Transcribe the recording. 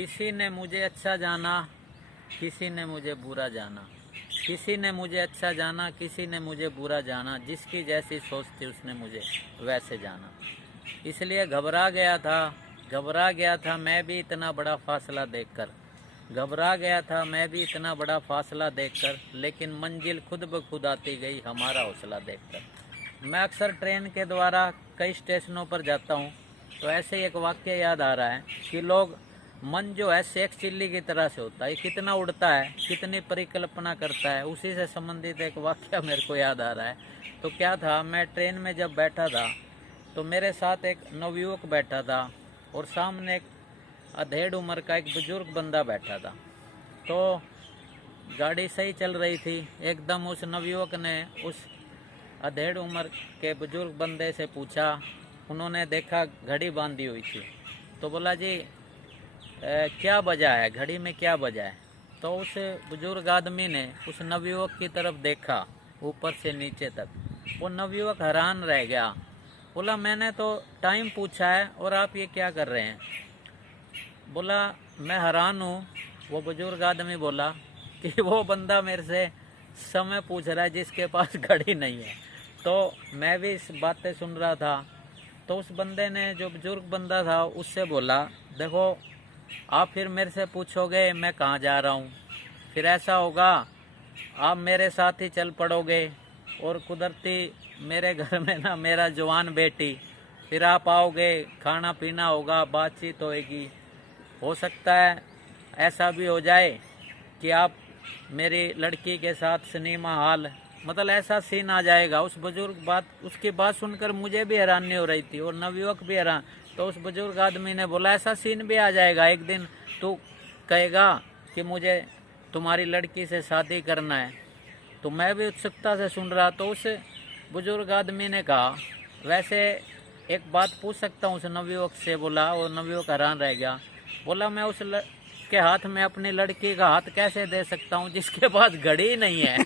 किसी ने मुझे अच्छा जाना, किसी ने मुझे बुरा जाना। किसी ने मुझे अच्छा जाना, किसी ने मुझे बुरा जाना। जिसकी जैसी सोच थी उसने मुझे वैसे जाना। इसलिए घबरा गया था मैं भी इतना बड़ा फासला देखकर। घबरा गया था मैं भी इतना बड़ा फासला देखकर, लेकिन मंजिल खुद ब खुद आती गई हमारा हौसला देखकर। मैं अक्सर ट्रेन के द्वारा कई स्टेशनों पर जाता हूँ, तो ऐसे ही एक वाक्य याद आ रहा है कि लोग मन जो है सेक्स चिल्ली की तरह से होता है, कितना उड़ता है, कितनी परिकल्पना करता है। उसी से संबंधित एक वाक्य मेरे को याद आ रहा है। तो क्या था, मैं ट्रेन में जब बैठा था तो मेरे साथ एक नवयुवक बैठा था और सामने एक अधेड़ उम्र का एक बुजुर्ग बंदा बैठा था। तो गाड़ी सही चल रही थी, एकदम उस नवयुवक ने उस अधेड़ उम्र के बुजुर्ग बंदे से पूछा। उन्होंने देखा घड़ी बांधी हुई थी, तो बोला जी क्या वजह है, घड़ी में क्या वजह है। तो उस बुजुर्ग आदमी ने उस नवयुवक की तरफ देखा ऊपर से नीचे तक। वो नवयुवक हैरान रह गया। बोला मैंने तो टाइम पूछा है और आप ये क्या कर रहे हैं। बोला मैं हैरान हूँ। वो बुजुर्ग आदमी बोला कि वो बंदा मेरे से समय पूछ रहा है जिसके पास घड़ी नहीं है। तो मैं भी इस बातें सुन रहा था। तो उस बंदे ने, जो बुजुर्ग बंदा था, उससे बोला देखो आप फिर मेरे से पूछोगे मैं कहाँ जा रहा हूँ, फिर ऐसा होगा आप मेरे साथ ही चल पड़ोगे और कुदरती मेरे घर में ना मेरा जवान बेटी, फिर आप आओगे, खाना पीना होगा, बातचीत होएगी। हो सकता है ऐसा भी हो जाए कि आप मेरी लड़की के साथ सिनेमा हॉल, मतलब ऐसा सीन आ जाएगा। उस बुजुर्ग उसकी बात सुनकर मुझे भी हैरानी हो रही थी और नवयुवक भी हैरान। तो उस बुजुर्ग आदमी ने बोला ऐसा सीन भी आ जाएगा, एक दिन तू कहेगा कि मुझे तुम्हारी लड़की से शादी करना है। तो मैं भी उत्सुकता से सुन रहा। तो उस बुजुर्ग आदमी ने कहा वैसे एक बात पूछ सकता हूँ उस नवयुवक से। बोला, वो नवयुवक हैरान रह गया। बोला मैं उस के हाथ में अपनी लड़की का हाथ कैसे दे सकता हूँ जिसके पास घड़ी नहीं है।